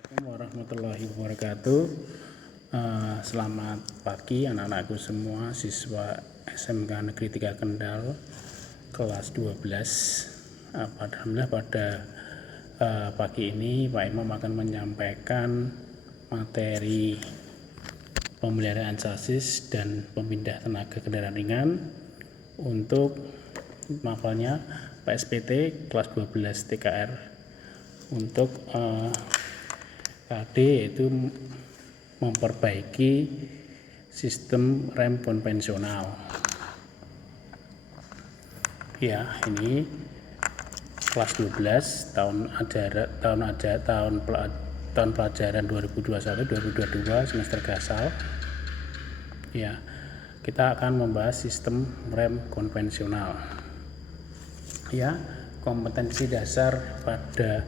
Assalamualaikum warahmatullahi wabarakatuh. Selamat pagi anak-anakku semua, siswa SMK Negeri 3 Kendal kelas 12. Alhamdulillah pada pagi ini Pak Imam akan menyampaikan materi pemeliharaan sasis dan pemindah tenaga kendaraan ringan untuk mapelnya PSPT kelas 12 TKR untuk KD, yaitu memperbaiki sistem rem konvensional. Ya, ini kelas 12 tahun pelajaran 2021-2022 semester gasal. Ya, kita akan membahas sistem rem konvensional. Ya, kompetensi dasar pada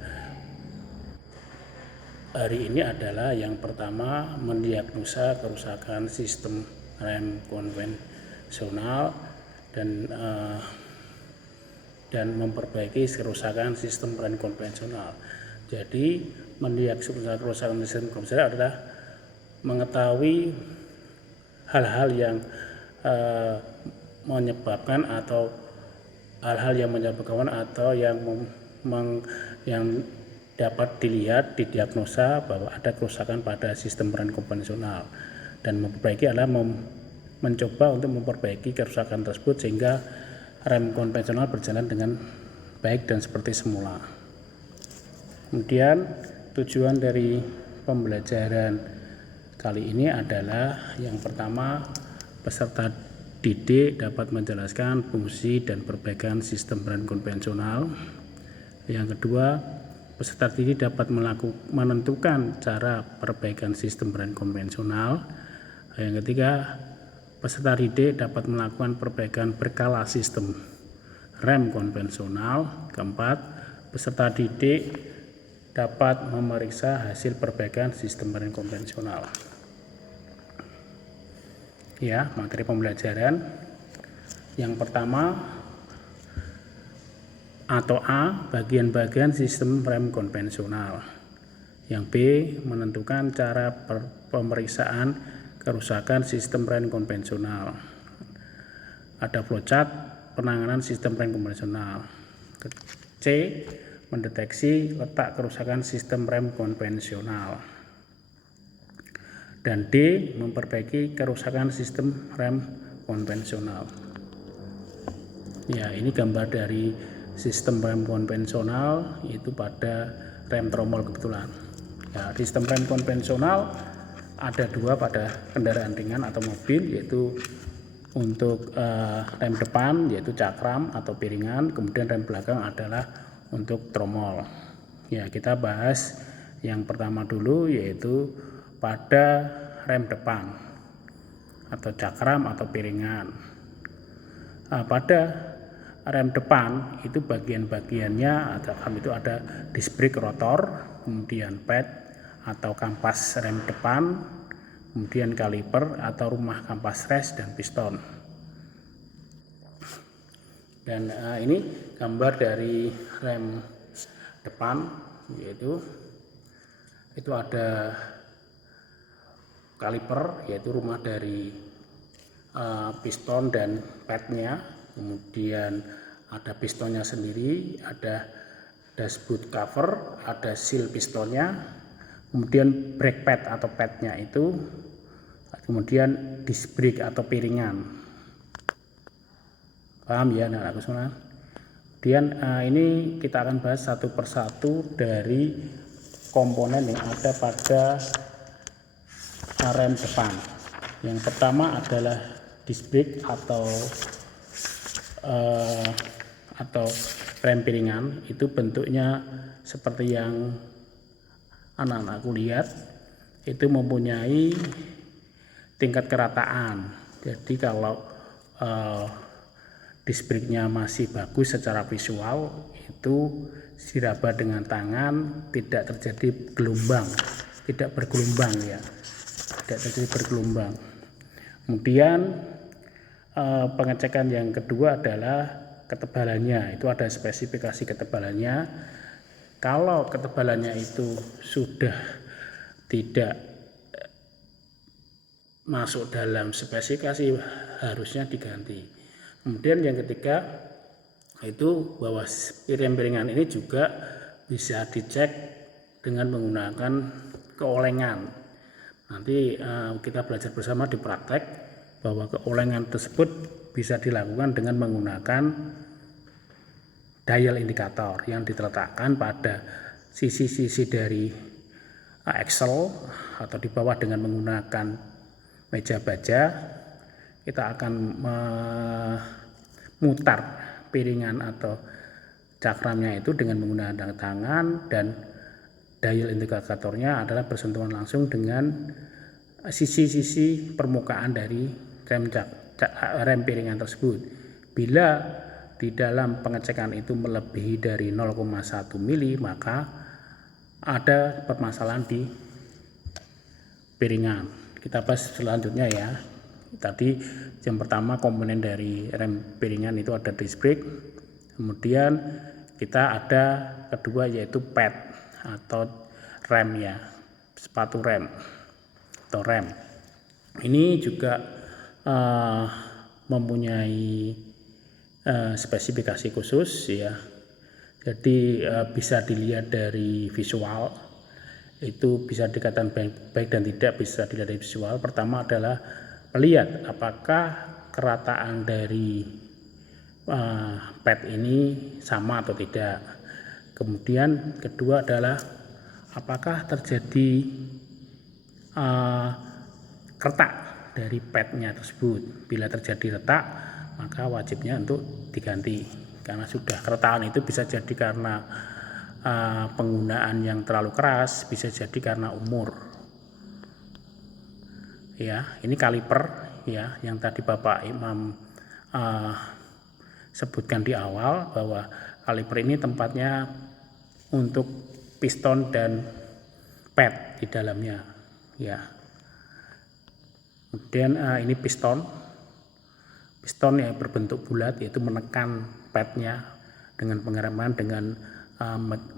hari ini adalah yang pertama, mendiagnosa kerusakan sistem rem konvensional dan memperbaiki kerusakan sistem rem konvensional. Jadi mendiagnosa kerusakan sistem konvensional adalah mengetahui hal-hal yang menyebabkan atau yang dapat dilihat, didiagnosa bahwa ada kerusakan pada sistem rem konvensional, dan memperbaiki adalah mencoba untuk memperbaiki kerusakan tersebut sehingga rem konvensional berjalan dengan baik dan seperti semula. Kemudian tujuan dari pembelajaran kali ini adalah yang pertama, peserta didik dapat menjelaskan fungsi dan perbaikan sistem rem konvensional. Yang kedua, peserta didik dapat menentukan cara perbaikan sistem rem konvensional. Yang ketiga, peserta didik dapat melakukan perbaikan berkala sistem rem konvensional. Keempat, peserta didik dapat memeriksa hasil perbaikan sistem rem konvensional. Ya, materi pembelajaran yang pertama atau A, bagian-bagian sistem rem konvensional. Yang B, menentukan cara pemeriksaan kerusakan sistem rem konvensional. Ada flowchart penanganan sistem rem konvensional. C, mendeteksi letak kerusakan sistem rem konvensional. Dan D, memperbaiki kerusakan sistem rem konvensional. Ya, ini gambar dari sistem rem konvensional, yaitu pada rem tromol kebetulan. Ya, sistem rem konvensional ada dua pada kendaraan ringan atau mobil, yaitu untuk rem depan yaitu cakram atau piringan, kemudian rem belakang adalah untuk tromol. Ya, kita bahas yang pertama dulu, yaitu pada rem depan atau cakram atau piringan. Pada rem depan itu bagian-bagiannya itu ada disc brake rotor, kemudian pad atau kampas rem depan, kemudian kaliper atau rumah kampas res, dan piston. Dan ini gambar dari rem depan, yaitu itu ada kaliper, yaitu rumah dari piston dan padnya, kemudian ada pistonnya sendiri, ada dashboard cover, ada seal pistonnya, kemudian brake pad atau padnya itu, kemudian disc brake atau piringan. Paham ya anak-anakku semua? Kemudian ini kita akan bahas satu persatu dari komponen yang ada pada rem depan. Yang pertama adalah disc brake atau rem piringan. Itu bentuknya seperti yang anak-anakku lihat, itu mempunyai tingkat kerataan. Jadi kalau disc brake-nya masih bagus secara visual, itu diraba dengan tangan, tidak terjadi gelombang, tidak bergelombang ya. Tidak terjadi bergelombang. Kemudian pengecekan yang kedua adalah ketebalannya. Itu ada spesifikasi ketebalannya. Kalau ketebalannya itu sudah tidak masuk dalam spesifikasi harusnya diganti. Kemudian yang ketiga itu bahwa piring-piringan ini juga bisa dicek dengan menggunakan keolengan. Nanti kita belajar bersama di praktek bahwa keolengan tersebut bisa dilakukan dengan menggunakan dial indikator yang diletakkan pada sisi-sisi dari axle atau di bawah dengan menggunakan meja baja. Kita akan memutar piringan atau cakramnya itu dengan menggunakan tangan, dan dial indikatornya adalah bersentuhan langsung dengan sisi-sisi permukaan dari rem piringan tersebut. Bila di dalam pengecekan itu melebihi dari 0,1 mili, maka ada permasalahan di piringan. Kita bahas selanjutnya ya. Tadi yang pertama komponen dari rem piringan itu ada disc brake. Kemudian kita ada kedua yaitu pad atau rem ya, sepatu rem atau rem. Ini juga mempunyai spesifikasi khusus ya. Jadi bisa dilihat dari visual, itu bisa dikatakan baik dan tidak bisa dilihat dari visual. Pertama adalah melihat apakah kerataan dari pad ini sama atau tidak. Kemudian kedua adalah apakah terjadi retak dari padnya tersebut. Bila terjadi retak, maka wajibnya untuk diganti, karena sudah keretakan itu bisa jadi karena penggunaan yang terlalu keras, bisa jadi karena umur. Ya, ini kaliper ya yang tadi Bapak Imam sebutkan di awal, bahwa kaliper ini tempatnya untuk piston dan pad di dalamnya ya. Kemudian ini piston yang berbentuk bulat, yaitu menekan padnya dengan pengereman dengan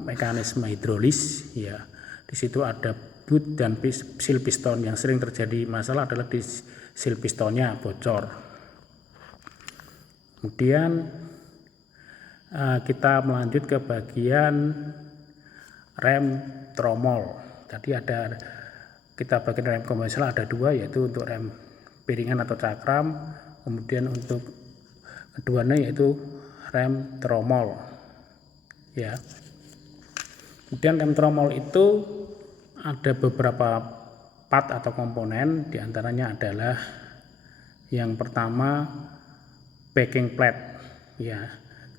mekanisme hidrolis ya. Di situ ada boot dan seal piston. Yang sering terjadi masalah adalah di seal pistonnya bocor. Kemudian kita melanjut ke bagian rem tromol. Tadi kita bagian rem konvensional ada dua, yaitu untuk rem piringan atau cakram. Kemudian untuk keduanya yaitu rem tromol ya. Kemudian rem tromol itu ada beberapa part atau komponen, diantaranya adalah yang pertama backing plate ya,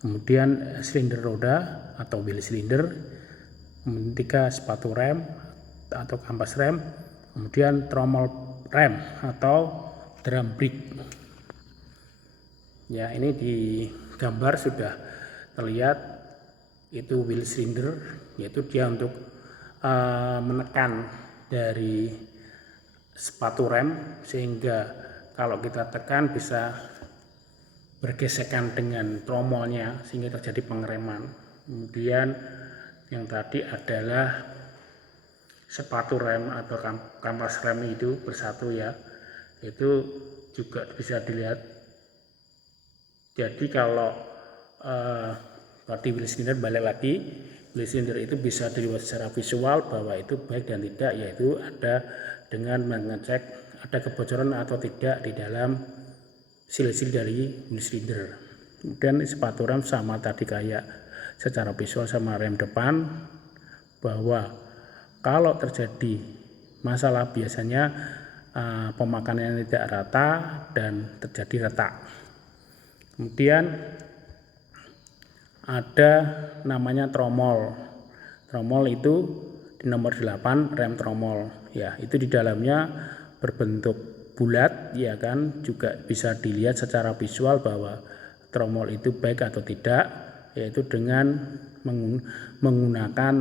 kemudian silinder roda atau wheel cylinder, kemudian tiga sepatu rem atau kampas rem, kemudian tromol rem atau drum brake ya. Ini di gambar sudah terlihat itu wheel cylinder, yaitu dia untuk menekan dari sepatu rem sehingga kalau kita tekan bisa bergesekan dengan tromolnya sehingga terjadi pengereman. Kemudian yang tadi adalah sepatu rem atau kampas rem itu bersatu ya, itu juga bisa dilihat. Jadi kalau tadi wheel cylinder, balik lagi, wheel cylinder itu bisa dilihat secara visual bahwa itu baik dan tidak, yaitu ada dengan mengecek ada kebocoran atau tidak di dalam sil-sil dari wheel cylinder. Kemudian sepatu rem sama tadi kayak secara visual sama rem depan, bahwa kalau terjadi masalah biasanya pemakaiannya tidak rata dan terjadi retak. Kemudian ada namanya tromol. Tromol itu di nomor 8 rem tromol ya, itu di dalamnya berbentuk bulat ya kan, juga bisa dilihat secara visual bahwa tromol itu baik atau tidak, yaitu dengan menggunakan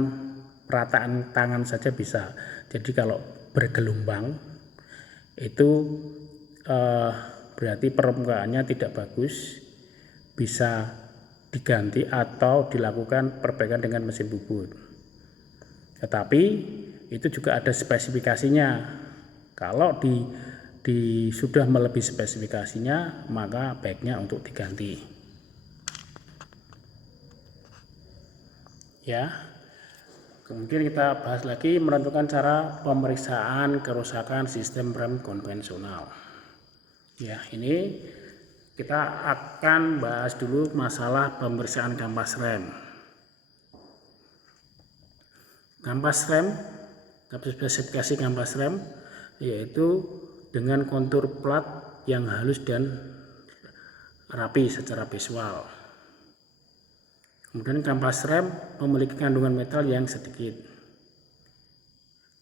perataan tangan saja bisa. Jadi kalau bergelombang itu berarti permukaannya tidak bagus, bisa diganti atau dilakukan perbaikan dengan mesin bubut. Tetapi itu juga ada spesifikasinya. Kalau sudah melebihi spesifikasinya, maka baiknya untuk diganti. Ya. Kemudian kita bahas lagi menentukan cara pemeriksaan kerusakan sistem rem konvensional. Ya, ini kita akan bahas dulu masalah pemeriksaan kampas rem. Kampas rem, spesifikasi kampas rem yaitu dengan kontur plat yang halus dan rapi secara visual. Kemudian kampas rem memiliki kandungan metal yang sedikit.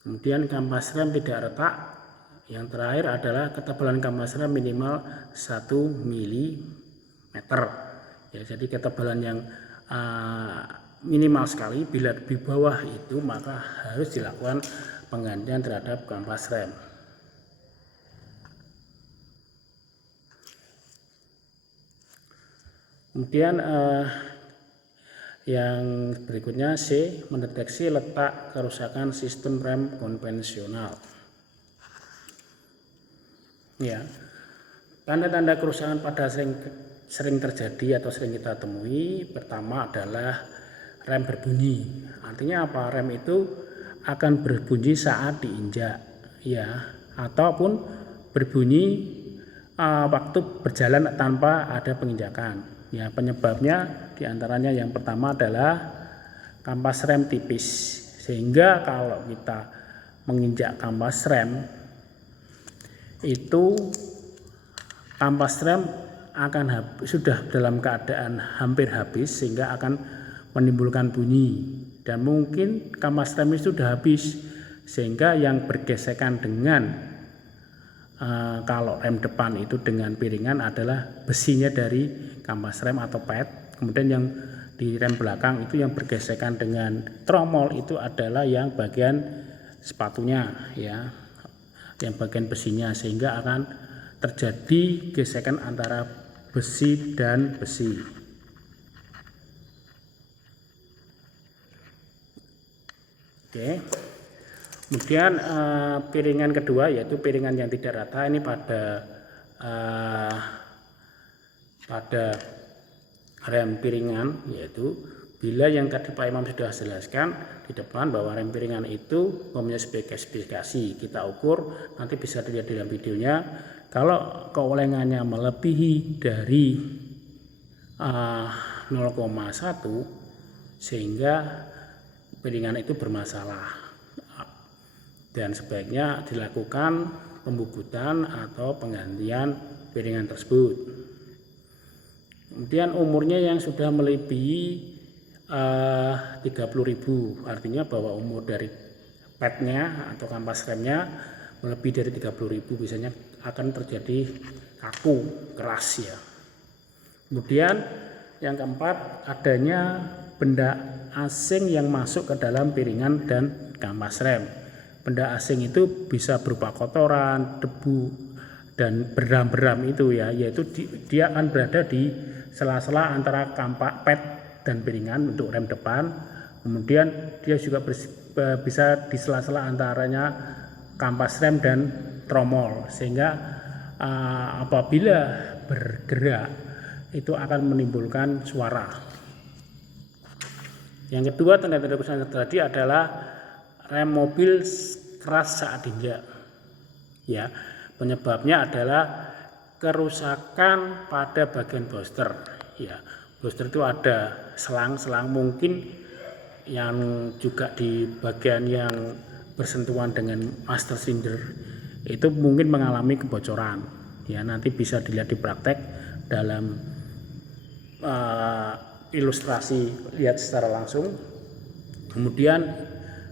Kemudian kampas rem tidak retak. Yang terakhir adalah ketebalan kampas rem minimal 1 mm. Ya, jadi ketebalan yang minimal sekali. Bila di bawah itu maka harus dilakukan penggantian terhadap kampas rem. Kemudian yang berikutnya C, mendeteksi letak kerusakan sistem rem konvensional. Ya, tanda-tanda kerusakan pada sering terjadi atau sering kita temui. Pertama adalah rem berbunyi. Artinya apa? Rem itu akan berbunyi saat diinjak, ya, ataupun berbunyi waktu berjalan tanpa ada penginjakan. Ya, penyebabnya diantaranya yang pertama adalah kampas rem tipis, sehingga kalau kita menginjak kampas rem itu kampas rem akan sudah dalam keadaan hampir habis sehingga akan menimbulkan bunyi, dan mungkin kampas rem itu sudah habis sehingga yang bergesekan dengan kalau rem depan itu dengan piringan adalah besinya dari kampas rem atau pad. Kemudian yang di rem belakang itu yang bergesekan dengan tromol itu adalah yang bagian sepatunya, ya, yang bagian besinya, sehingga akan terjadi gesekan antara besi dan besi. Oke. Kemudian piringan kedua yaitu piringan yang tidak rata. Ini pada rem piringan, yaitu bila yang tadi Pak Imam sudah jelaskan di depan bahwa rem piringan itu mempunyai spesifikasi. Kita ukur, nanti bisa dilihat dalam videonya. Kalau keulengannya melebihi dari 0,1 sehingga piringan itu bermasalah, dan sebaiknya dilakukan pembubutan atau penggantian piringan tersebut. Kemudian umurnya yang sudah melebihi 30.000, artinya bahwa umur dari padnya atau kampas remnya melebihi dari 30.000, biasanya akan terjadi kaku, keras, ya. Kemudian yang keempat, adanya benda asing yang masuk ke dalam piringan dan kampas rem. Benda asing itu bisa berupa kotoran, debu, dan beram-beram itu, ya, yaitu dia akan berada di sela-sela antara kampak pad dan piringan untuk rem depan. Kemudian dia juga bisa di sela-sela antaranya kampas rem dan tromol, sehingga apabila bergerak itu akan menimbulkan suara. Yang kedua, tanda-tanda kerusakan terjadi adalah rem mobil keras saat diinjak. Ya, penyebabnya adalah kerusakan pada bagian booster. Ya, booster itu ada selang-selang, mungkin yang juga di bagian yang bersentuhan dengan master cylinder itu mungkin mengalami kebocoran. Ya, nanti bisa dilihat di praktek dalam ilustrasi, lihat secara langsung. Kemudian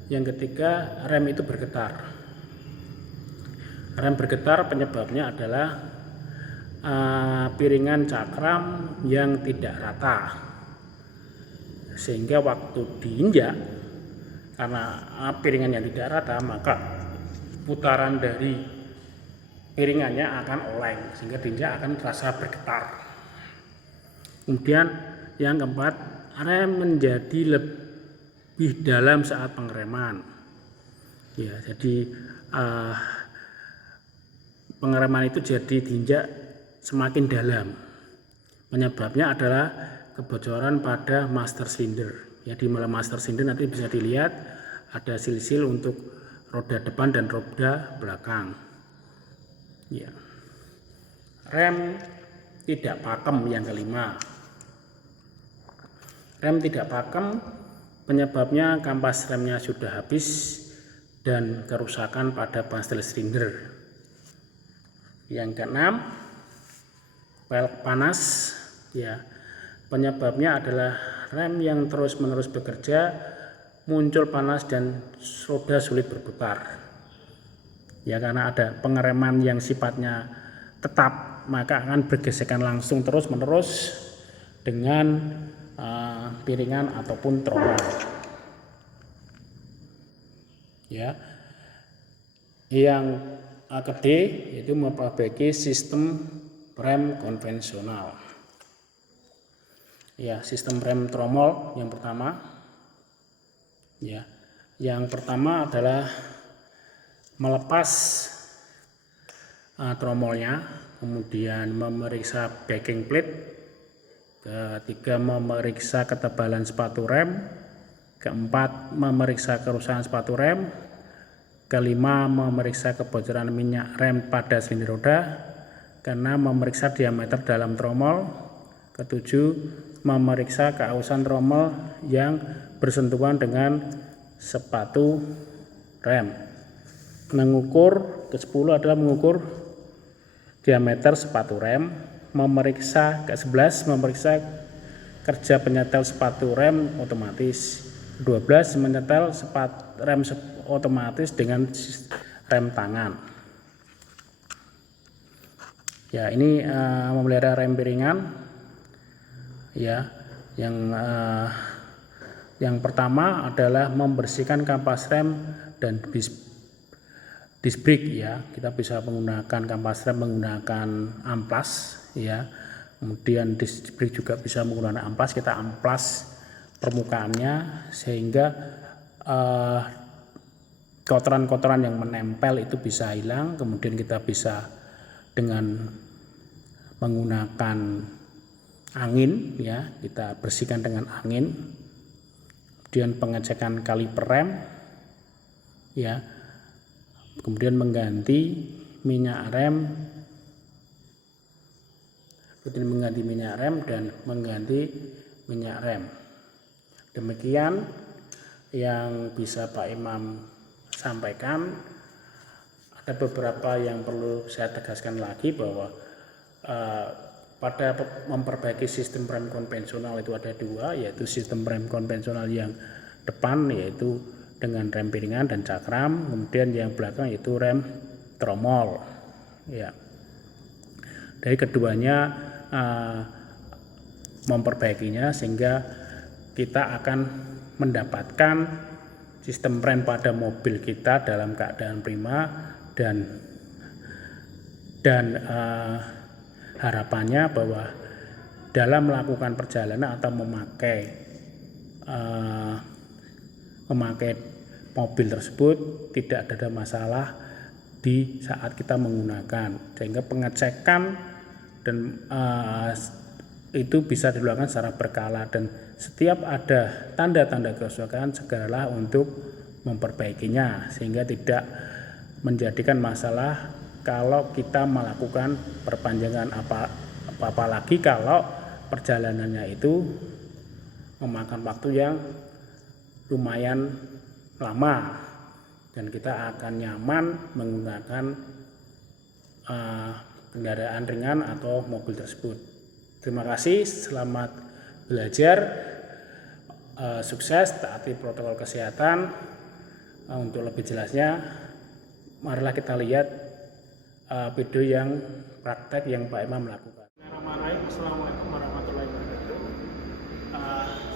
yang ketiga, rem itu bergetar. Rem bergetar penyebabnya adalah piringan cakram yang tidak rata, sehingga waktu diinjak, karena piringan yang tidak rata, maka putaran dari piringannya akan oleng sehingga diinjak akan terasa bergetar. Kemudian yang keempat, rem menjadi lebih dalam saat pengereman. Ya, jadi pengereman itu jadi diinjak semakin dalam. Penyebabnya adalah kebocoran pada master cylinder. Ya, di master cylinder nanti bisa dilihat ada sil-sil untuk roda depan dan roda belakang. Ya. Rem tidak pakem yang kelima. Rem tidak pakem penyebabnya kampas remnya sudah habis dan kerusakan pada master cylinder. Yang keenam, velg panas. Ya, penyebabnya adalah rem yang terus-menerus bekerja, muncul panas dan roda sulit berputar. Ya, karena ada pengereman yang sifatnya tetap, maka akan bergesekan langsung terus-menerus dengan piringan ataupun tromol. Ya, yang ke D yaitu memperbaiki sistem rem konvensional. Ya, sistem rem tromol yang pertama. Ya, yang pertama adalah melepas tromolnya, kemudian memeriksa backing plate. Ketiga, memeriksa ketebalan sepatu rem. Keempat, memeriksa kerusakan sepatu rem. Kelima, memeriksa kebocoran minyak rem pada silinder roda. Keenam, memeriksa diameter dalam tromol. Ketujuh, memeriksa keausan tromol yang bersentuhan dengan sepatu rem. Mengukur, ke-10 adalah mengukur diameter sepatu rem. Memeriksa ke-11, memeriksa kerja penyetel sepatu rem otomatis. 12, menyetel rem otomatis dengan rem tangan. Ya, ini memelihara rem piringan. Ya, yang pertama adalah membersihkan kampas rem dan disc brake. Ya, kita bisa menggunakan kampas rem menggunakan amplas. Ya, kemudian disc brake juga bisa menggunakan amplas. Kita amplas permukaannya sehingga kotoran-kotoran yang menempel itu bisa hilang. Kemudian kita bisa dengan menggunakan angin, ya, kita bersihkan dengan angin. Kemudian pengecekan kaliper rem, ya, kemudian mengganti minyak rem, dan mengganti minyak rem. Demikian yang bisa Pak Imam sampaikan. Ada beberapa yang perlu saya tegaskan lagi bahwa pada memperbaiki sistem rem konvensional itu ada dua, yaitu sistem rem konvensional yang depan yaitu dengan rem piringan dan cakram, kemudian yang belakang yaitu rem tromol. Ya, dari keduanya memperbaikinya sehingga kita akan mendapatkan sistem rem pada mobil kita dalam keadaan prima dan harapannya bahwa dalam melakukan perjalanan atau memakai mobil tersebut tidak ada masalah di saat kita menggunakan, sehingga pengecekan dan itu bisa dilakukan secara berkala, dan setiap ada tanda-tanda kerusakan segeralah untuk memperbaikinya sehingga tidak menjadikan masalah kalau kita melakukan perpanjangan apalagi kalau perjalanannya itu memakan waktu yang lumayan lama dan kita akan nyaman menggunakan kendaraan ringan atau mobil tersebut. Terima kasih, selamat belajar, sukses, taati protokol kesehatan. Untuk lebih jelasnya, marilah kita lihat video yang praktek yang Pak Imam lakukan. Assalamualaikum warahmatullahi wabarakatuh.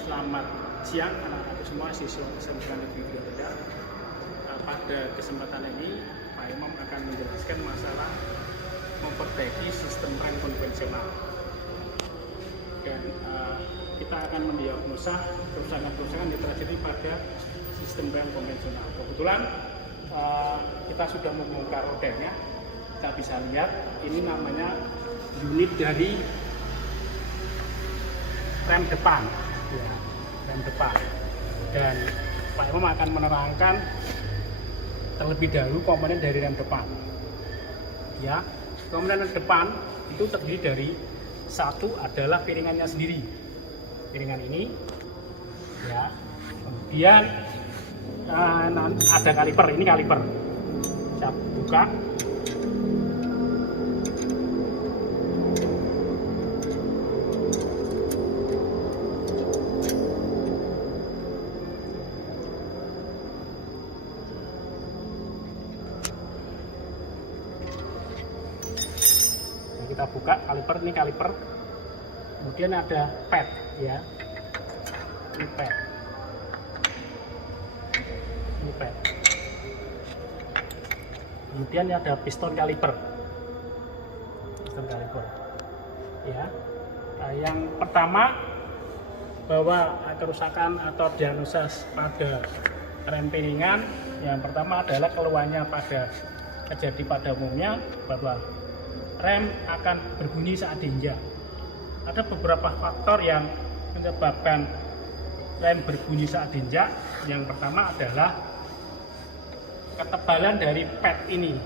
Selamat siang anak-anak semua, siswa SMK Negeri Gorontalo. Pada kesempatan ini Pak Imam akan menjelaskan masalah memperbaiki sistem rem konvensional, dan kita akan mendiagnosa kerusakan-kerusakan yang terjadi pada sistem rem konvensional. Kebetulan kita sudah membongkar rodanya, kita bisa lihat ini namanya unit dari rem depan, ya, rem depan. Dan Pak Imam akan menerangkan terlebih dahulu komponen dari rem depan. Ya, komponen rem depan itu terdiri dari satu adalah piringannya sendiri, piringan ini, ya. Kemudian ada kaliper, ini kaliper. Saya buka. Kita buka kaliper, ini kaliper. Kemudian ada pad, ya, ini pad, ini pad. Kemudian ada piston kaliper, ya. Nah, yang pertama, bahwa kerusakan atau diagnosa pada rem piringan, yang pertama adalah keluhannya terjadi pada umumnya bahwa rem akan berbunyi saat diinjak. Ada beberapa faktor yang menyebabkan rem berbunyi saat diinjak. Yang pertama adalah ketebalan dari pad ini.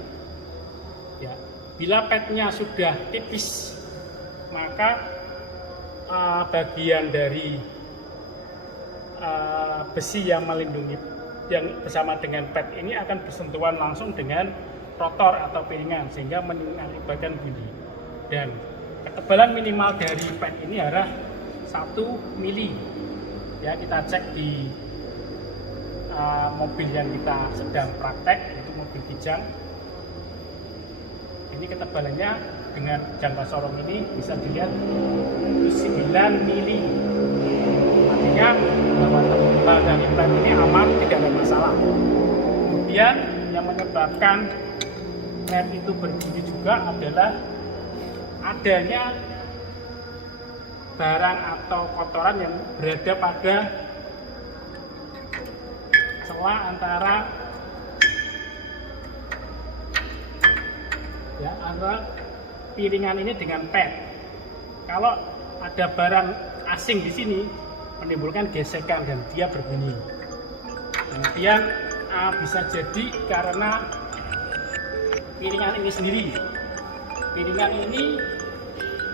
Ya, bila padnya sudah tipis, maka bagian dari besi yang melindungi yang bersama dengan pad ini akan bersentuhan langsung dengan rotor atau piringan sehingga mengakibatkan bunyi. Dan ketebalan minimal dari pad ini adalah 1 mili. Ya, kita cek di mobil yang kita sedang praktek, yaitu mobil Kijang. Ini ketebalannya dengan jangka sorong ini bisa dilihat 9 mili. Artinya bahwa tebal dari pad ini aman, tidak ada masalah. Kemudian yang menyebabkan rem itu berbunyi juga adalah adanya barang atau kotoran yang berada pada celah antara piringan ini dengan pad. Kalau ada barang asing di sini menimbulkan gesekan dan dia berbunyi. Kemudian bisa jadi karena piringan ini sendiri. Piringan ini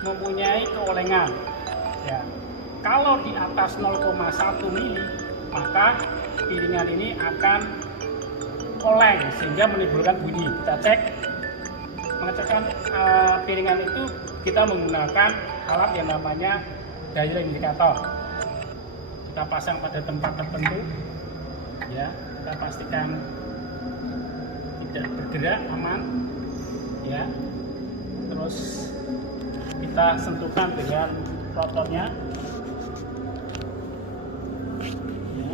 mempunyai keolengan. Ya. Kalau di atas 0,1 mili, maka piringan ini akan oleng sehingga menimbulkan bunyi. Kita cek, mengecekkan piringan itu kita menggunakan alat yang namanya dial indikator. Kita pasang pada tempat tertentu, ya. Kita pastikan tidak bergerak, aman, ya. Terus kita sentuhkan dengan rotornya, ya.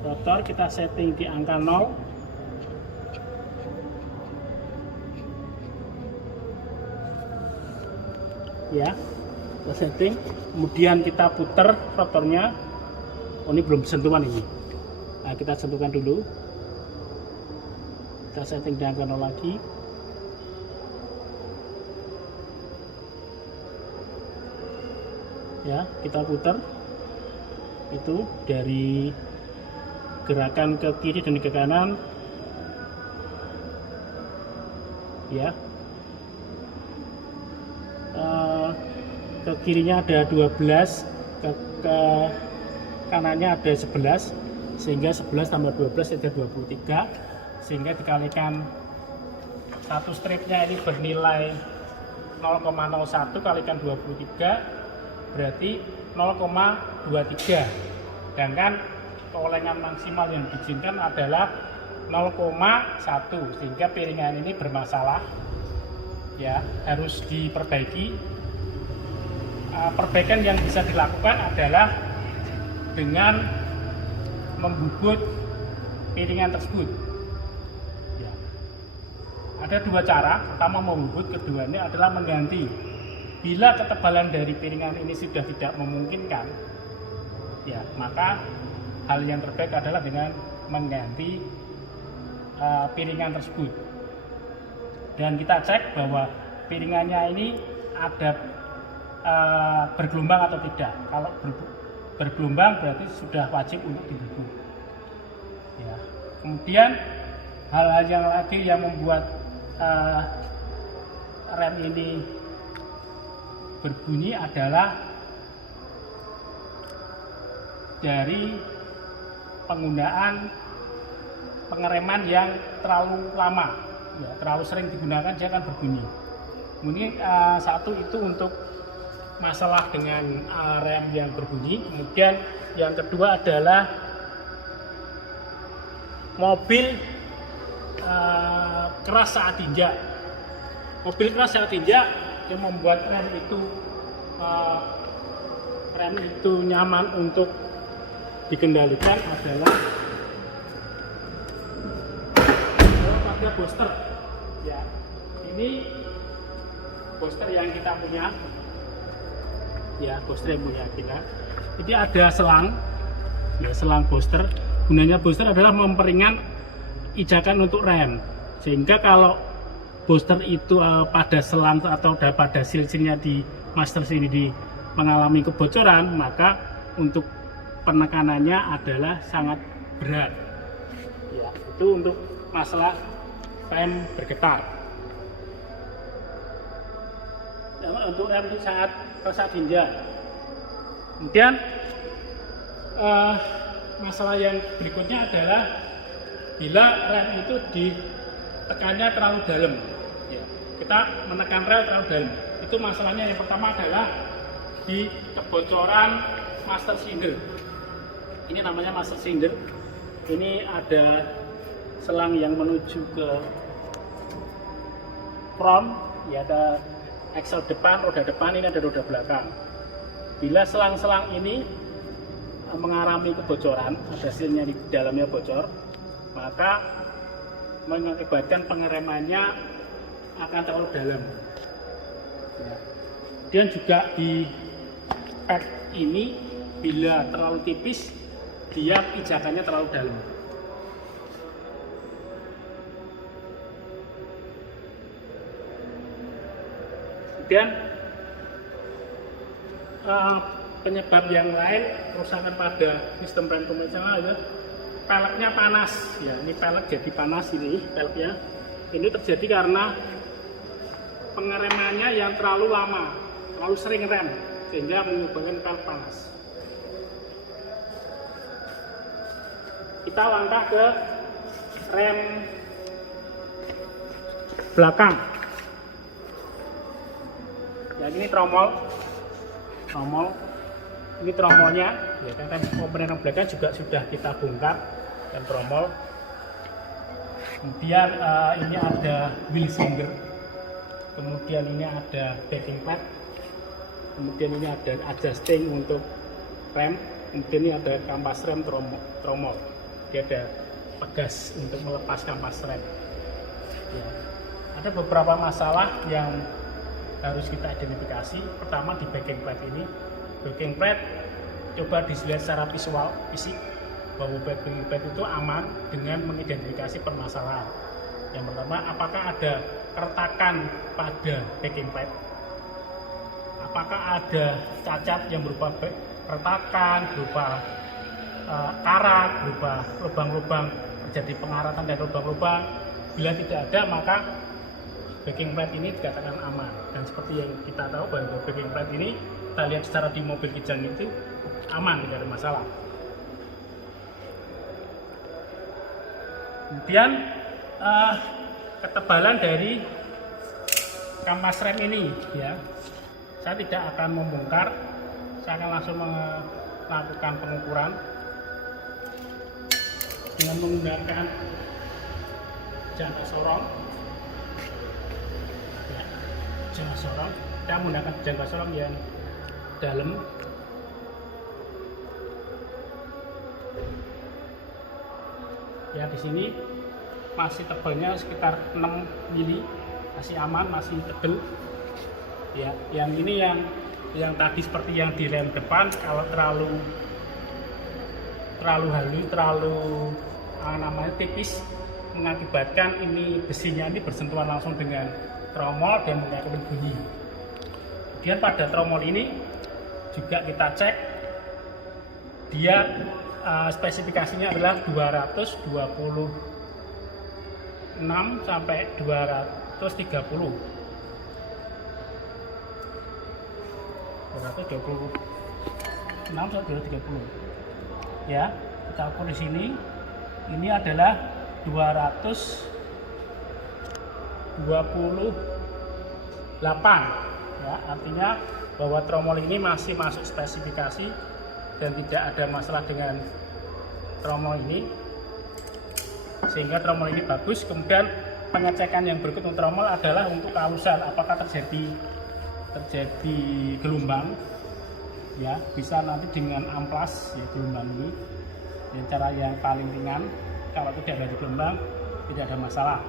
Rotor kita setting di angka 0, ya. Kita setting, kemudian kita putar rotornya. Oh, ini belum sentuhan ini. Nah, kita sentuhkan dulu. Kita setting di angka 0 lagi. Ya, kita putar. Itu dari gerakan ke kiri dan ke kanan. Ya. Ke kirinya ada 12, ke kanannya ada 11, sehingga 11 tambah 12 ada 23, sehingga dikalikan satu stripnya ini bernilai 0,01 kalikan 23 berarti 0,23, sedangkan keolengan maksimal yang diizinkan adalah 0,1, sehingga piringan ini bermasalah, ya, harus diperbaiki. Perbaikan yang bisa dilakukan adalah dengan membubut piringan tersebut. Ya. Ada dua cara. Pertama membubut, keduanya adalah mengganti. Bila ketebalan dari piringan ini sudah tidak memungkinkan, ya, maka hal yang terbaik adalah dengan mengganti piringan tersebut. Dan kita cek bahwa piringannya ini ada bergelombang atau tidak. Kalau bergelombang berarti sudah wajib untuk dibubuh. Ya. Kemudian hal-hal yang lagi yang membuat rem ini berbunyi adalah dari penggunaan pengereman yang terlalu lama, ya, terlalu sering digunakan dia akan berbunyi. Kemudian satu itu untuk masalah dengan rem yang berbunyi. Kemudian yang kedua adalah mobil keras saat tinjak. Mobil keras saat tinjak yang membuat rem itu nyaman untuk dikendalikan adalah pada booster. Ya, ini booster yang kita punya. Ya, booster yang punya kita. Ini ada selang, ya, selang booster. Gunanya booster adalah memperingan ijakan untuk rem, sehingga kalau booster itu pada selang atau pada silsilnya di master sini mengalami kebocoran, maka untuk penekanannya adalah sangat berat. Ya, itu untuk masalah rem bergetar. Untuk rem itu sangat keras tinjak. Kemudian masalah yang berikutnya adalah bila rem itu ditekannya terlalu dalam. Ya, kita menekan rem terlalu dalam. Itu masalahnya yang pertama adalah di kebocoran master cylinder. Ini namanya master cylinder. Ini ada selang yang menuju ke front, ya, ada axle depan, roda depan, ini ada roda belakang. Bila selang-selang ini mengalami kebocoran, ada silnya di dalamnya bocor, maka mengakibatkan pengeremannya akan terlalu dalam. Ya. Dan juga di pad ini bila terlalu tipis, dia pijakannya terlalu dalam. Kemudian penyebab yang lain kerusakan pada sistem rem konvensional ya, peleknya panas. Ya, ini pelek jadi panas, ini peleknya. Ini terjadi karena pengeremannya yang terlalu lama, terlalu sering rem, sehingga menyebabkan pelek panas. Kita langkah ke rem belakang. Ya, ini tromol. Ini tromolnya, ya kan, komponen rem belakang juga sudah kita bongkar dan tromol. Kemudian ini ada wheel cylinder. Kemudian ini ada backing pad. Kemudian ini ada adjusting untuk rem. Kemudian ini ada kampas rem tromol. Dia ada pegas untuk melepas kampas rem. Ya. Ada beberapa masalah yang harus kita identifikasi. Pertama di backing pad ini. Backing pad coba dilihat secara visual, fisik, bahwa backing pad itu aman dengan mengidentifikasi permasalahan. Yang pertama, apakah ada keretakan pada backing pad? Apakah ada cacat yang berupa keretakan, berupa karat, berupa lubang-lubang, terjadi pengaratan dan lubang-lubang? Bila tidak ada, maka backing pad ini dikatakan aman. Dan seperti yang kita tahu bahwa backing pad ini kita lihat secara di mobil Kijang itu aman, tidak ada masalah. Kemudian ketebalan dari kampas rem ini, ya, saya tidak akan membongkar, saya akan langsung melakukan pengukuran dengan menggunakan jangka sorong. Ya, jangka sorong, kita menggunakan jangka sorong yang dalam. Ya, di sini masih tebalnya sekitar 6 mili, masih aman, masih tebal. Ya, yang ini yang tadi seperti yang di rem depan, kalau terlalu halus, terlalu namanya tipis, mengakibatkan ini besinya ini bersentuhan langsung dengan tromol dan mengeluarkan bunyi. Kemudian pada tromol ini juga kita cek, dia spesifikasinya adalah 226 sampai 230. 226 sampai 230. Ya, kita ukur di sini. Ini adalah 228. Ya, artinya bahwa tromol ini masih masuk spesifikasi dan tidak ada masalah dengan tromol ini, sehingga tromol ini bagus. Kemudian pengecekan yang berikut untuk tromol adalah untuk kehalusan, apakah terjadi gelombang. Ya, bisa nanti dengan amplas ya, gelombang ini dengan cara yang paling ringan. Kalau tidak ada gelombang tidak ada masalah.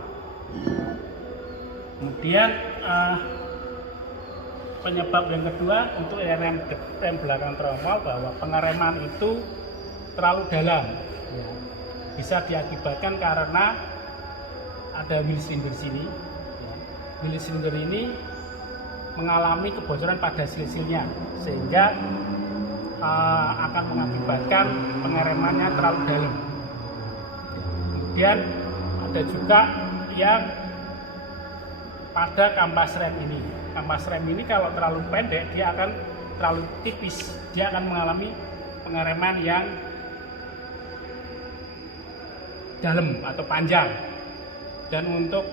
Kemudian penyebab yang kedua untuk rem belakang tromol, bahwa pengereman itu terlalu dalam. Ya, bisa diakibatkan karena ada wheel cylinder di sini. Ya, wheel cylinder ini mengalami kebocoran pada sil-silnya, sehingga akan mengakibatkan pengeremannya terlalu dalam. Kemudian ada juga yang pada kampas rem ini. Kampas rem ini kalau terlalu pendek, dia akan terlalu tipis, dia akan mengalami pengereman yang dalam atau panjang. Dan untuk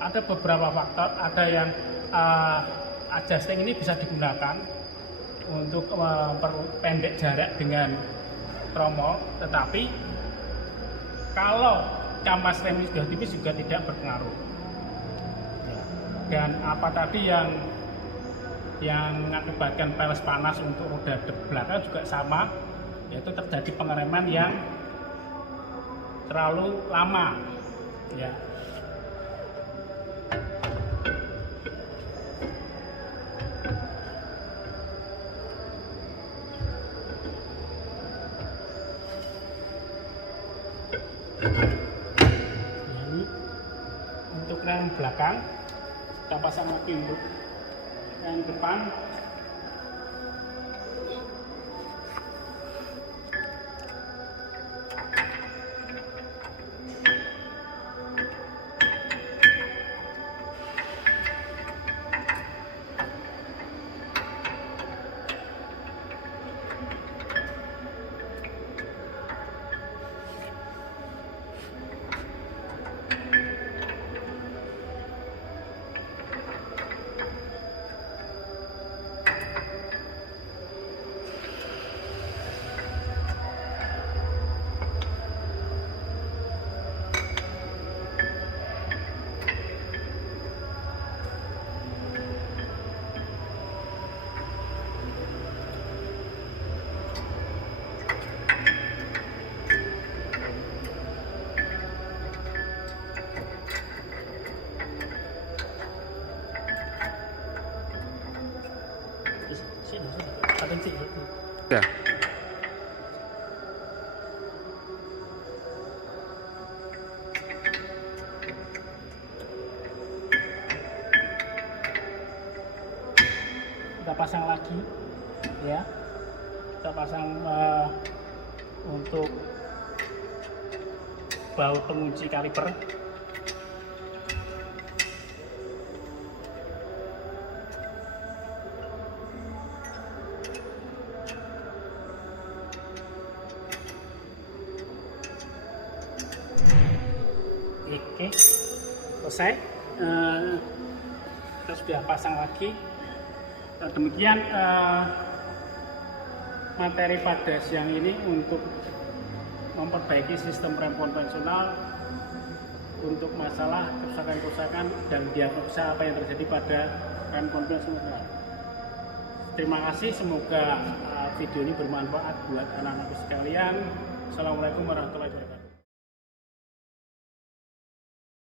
ada beberapa faktor, ada yang adjusting ini bisa digunakan untuk memperpendek jarak dengan tromol, tetapi kalau kampas rem sudah tipis juga tidak berpengaruh. Dan apa tadi yang mengakibatkan peles panas untuk roda belakang juga sama, yaitu terjadi pengereman yang terlalu lama. Ya. Ini untuk rem belakang, kita pasang lagi untuk rem depan. Ya. Kita pasang lagi, ya. Kita pasang untuk baut pengunci kaliper. Oke, selesai. Kita sudah pasang lagi. Demikian materi pada siang ini untuk memperbaiki sistem rem konvensional untuk masalah kerusakan-kerusakan dan diagnosa apa yang terjadi pada rem konvensional. Terima kasih, semoga video ini bermanfaat buat anak-anak sekalian. Assalamualaikum warahmatullahi wabarakatuh.